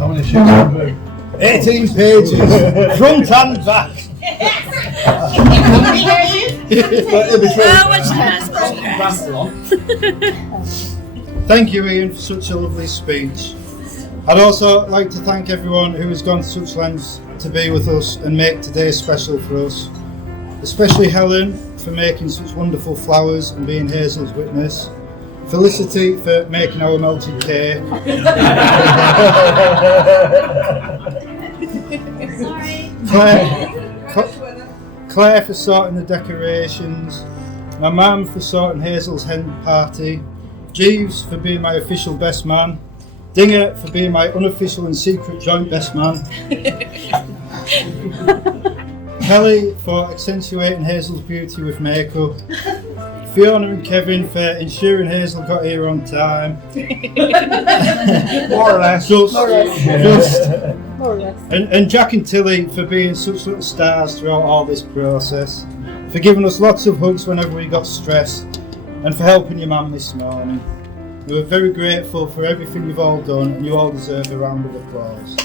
How many sheets have you? 18 pages, front and back. How many pages? Thank you, Ian, for such a lovely speech. I'd also like to thank everyone who has gone to such lengths to be with us and make today special for us. Especially Helen for making such wonderful flowers and being Hazel's witness. Felicity for making our melted cake. Claire for sorting the decorations. My mum for sorting Hazel's hen party. Jeeves for being my official best man. Dinger for being my unofficial and secret joint best man. Kelly for accentuating Hazel's beauty with makeup. Fiona and Kevin for ensuring Hazel got here on time. More or less. Just. More or less. And Jack and Tilly for being such little stars throughout all this process. For giving us lots of hugs whenever we got stressed. And for helping your mum this morning. We're very grateful for everything you've all done, and you all deserve a round of applause.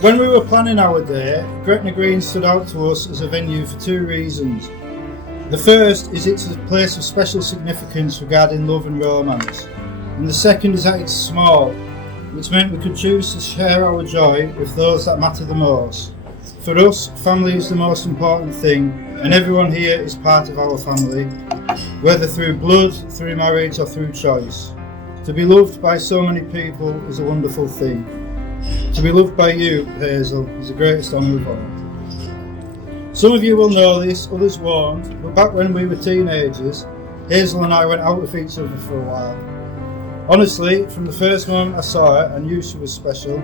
When we were planning our day, Gretna Green stood out to us as a venue for two reasons. The first is it's a place of special significance regarding love and romance, and the second is that it's small, which meant we could choose to share our joy with those that matter the most. For us, family is the most important thing, and everyone here is part of our family, whether through blood, through marriage or through choice. To be loved by so many people is a wonderful thing. To be loved by you, Hazel, is the greatest honour of all. Some of you will know this, others won't, but back when we were teenagers, Hazel and I went out with each other for a while. Honestly, from the first moment I saw her, I knew she was special.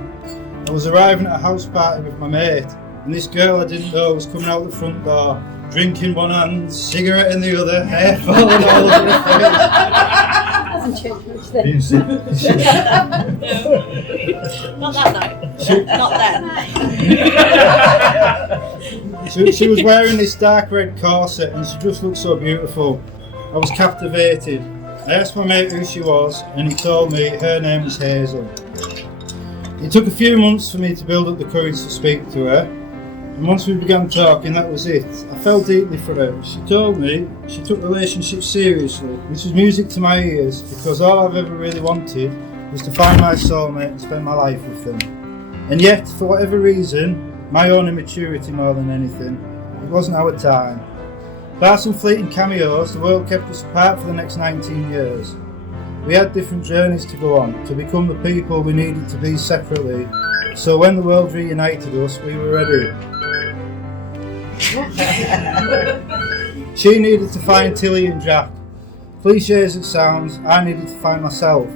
I was arriving at a house party with my mate, and this girl I didn't know was coming out the front door, drink in one hand, cigarette in the other, hair falling all over her face. Hasn't changed much then. Not that night. Not then. She was wearing this dark red corset and she just looked so beautiful. I was captivated. I asked my mate who she was and he told me her name was Hazel. It took a few months for me to build up the courage to speak to her. And once we began talking, that was it. I fell deeply for her. She told me she took relationships seriously, which was music to my ears, because all I've ever really wanted was to find my soulmate and spend my life with them. And yet, for whatever reason, my own immaturity more than anything, it wasn't our time. Bar some fleeting cameos, the world kept us apart for the next 19 years. We had different journeys to go on, to become the people we needed to be separately. So when the world reunited us, we were ready. She needed to find Tilly and Jack. Cliché as it sounds, I needed to find myself.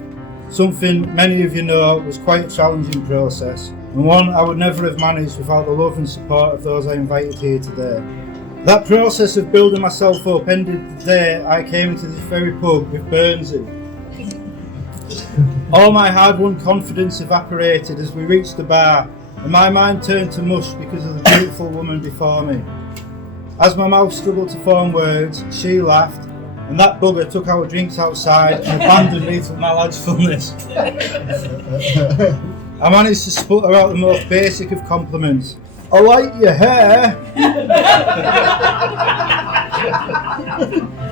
Something many of you know was quite a challenging process, and one I would never have managed without the love and support of those I invited here today. That process of building myself up ended the day I came into this very pub with Burnsy. All my hard-won confidence evaporated as we reached the bar, and my mind turned to mush because of the beautiful woman before me. As my mouth struggled to form words, she laughed, and that bugger took our drinks outside and abandoned me to my lad's fullness. I managed to sputter out the most basic of compliments. I like your hair!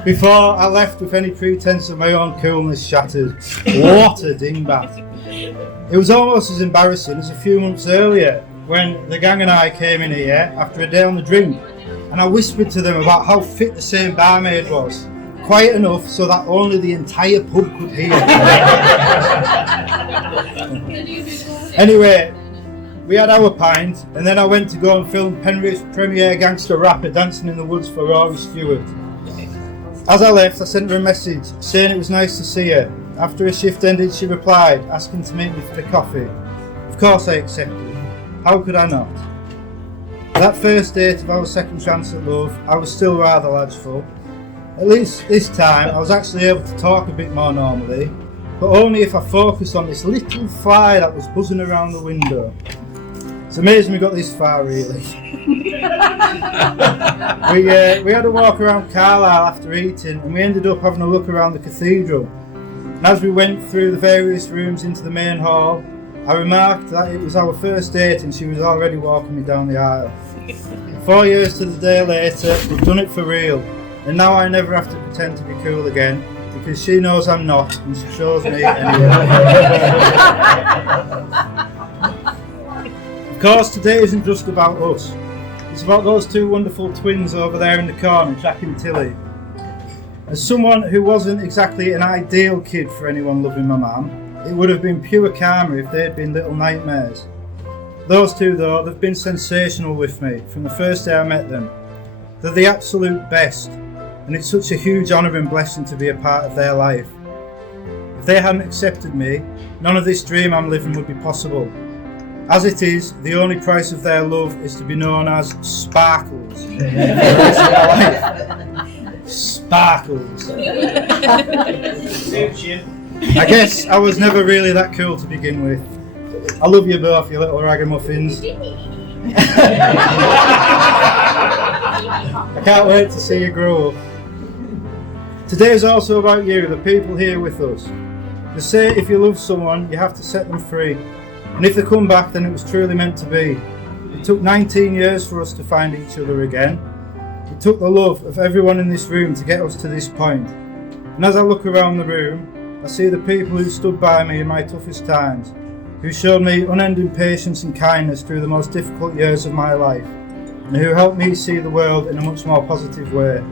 Before I left with any pretense of my own coolness shattered. What a dingbat. It was almost as embarrassing as a few months earlier when the gang and I came in here after a day on the drink, and I whispered to them about how fit the same barmaid was. Quiet enough so that only the entire pub could hear. Anyway, we had our pint, and then I went to go and film Penrith's premier gangster rapper Dancing in the Woods for Rory Stewart. As I left, I sent her a message saying it was nice to see her. After her shift ended, she replied, asking to meet me for a coffee. Of course I accepted. How could I not? That first date of our second chance at love, I was still rather lodgeful. At least this time, I was actually able to talk a bit more normally, but only if I focused on this little fly that was buzzing around the window. It's amazing we got this far, really. We had a walk around Carlisle after eating, and we ended up having a look around the cathedral. And as we went through the various rooms into the main hall, I remarked that it was our first date and she was already walking me down the aisle. 4 years to the day later, we've done it for real, and now I never have to pretend to be cool again, because she knows I'm not, and she shows me anyway. Of course, today isn't just about us. It's about those two wonderful twins over there in the corner, Jack and Tilly. As someone who wasn't exactly an ideal kid for anyone loving my mum, it would have been pure karma if they'd been little nightmares. Those two, though, they've been sensational with me from the first day I met them. They're the absolute best, and it's such a huge honour and blessing to be a part of their life. If they hadn't accepted me, none of this dream I'm living would be possible. As it is, the only price of their love is to be known as Sparkles. For the rest of my life. Sparkles. I guess I was never really that cool to begin with. I love you both, you little ragamuffins. I can't wait to see you grow up. Today is also about you, the people here with us. They say if you love someone, you have to set them free. And if they come back, then it was truly meant to be. It took 19 years for us to find each other again. It took the love of everyone in this room to get us to this point. And as I look around the room, I see the people who stood by me in my toughest times, who showed me unending patience and kindness through the most difficult years of my life, and who helped me see the world in a much more positive way.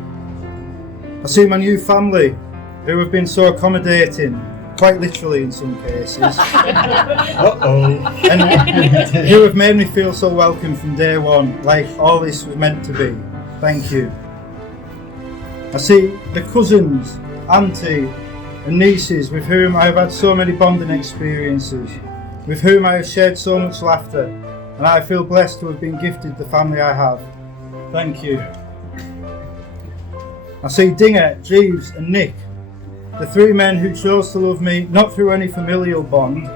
I see my new family, who have been so accommodating, quite literally in some cases, and who have made me feel so welcome from day one, like all this was meant to be. Thank you. I see the cousins, auntie, and nieces with whom I have had so many bonding experiences, with whom I have shared so much laughter, and I feel blessed to have been gifted the family I have. Thank you. I see Dinger, Jeeves and Nick, the three men who chose to love me not through any familial bond,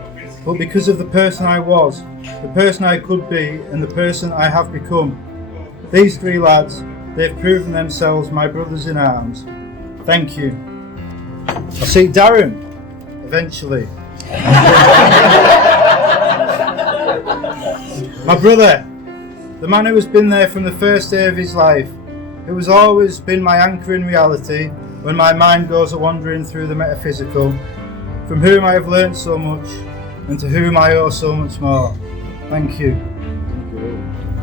but because of the person I was, the person I could be, and the person I have become. These three lads, they've proven themselves my brothers in arms. Thank you. I see Darren, eventually. My brother, the man who has been there from the first day of his life, who has always been my anchor in reality when my mind goes a-wandering through the metaphysical, from whom I have learnt so much and to whom I owe so much more. Thank you.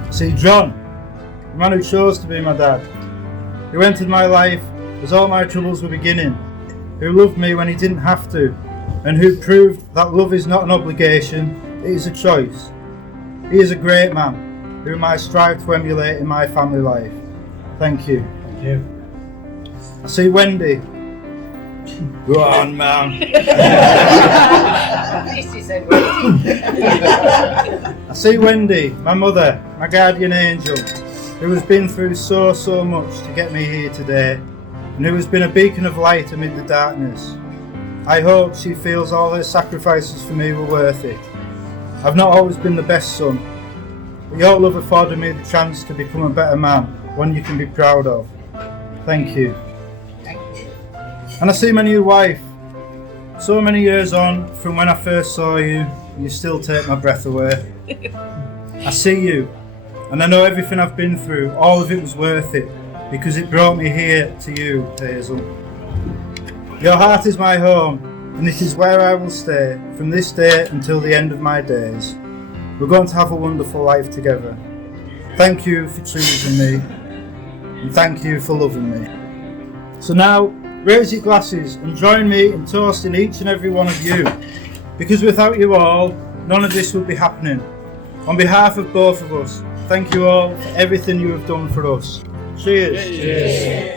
I see John, the man who chose to be my dad, who entered my life as all my troubles were beginning, who loved me when he didn't have to, and who proved that love is not an obligation, it is a choice. He is a great man, whom I strive to emulate in my family life. Thank you. Thank you. I see Wendy. Go on, man. I see Wendy, my mother, my guardian angel, who has been through so much to get me here today, and who has been a beacon of light amid the darkness. I hope she feels all her sacrifices for me were worth it. I've not always been the best son, but your love afforded me the chance to become a better man, one you can be proud of. Thank you. And I see my new wife. So many years on from when I first saw you, you still take my breath away. I see you, and I know everything I've been through, all of it was worth it, because it brought me here to you, Hazel. Your heart is my home, and it is where I will stay from this day until the end of my days. We're going to have a wonderful life together. Thank you for choosing me, and thank you for loving me. So now, raise your glasses and join me in toasting each and every one of you, because without you all, none of this would be happening. On behalf of both of us, thank you all for everything you have done for us. Cheers. Cheers.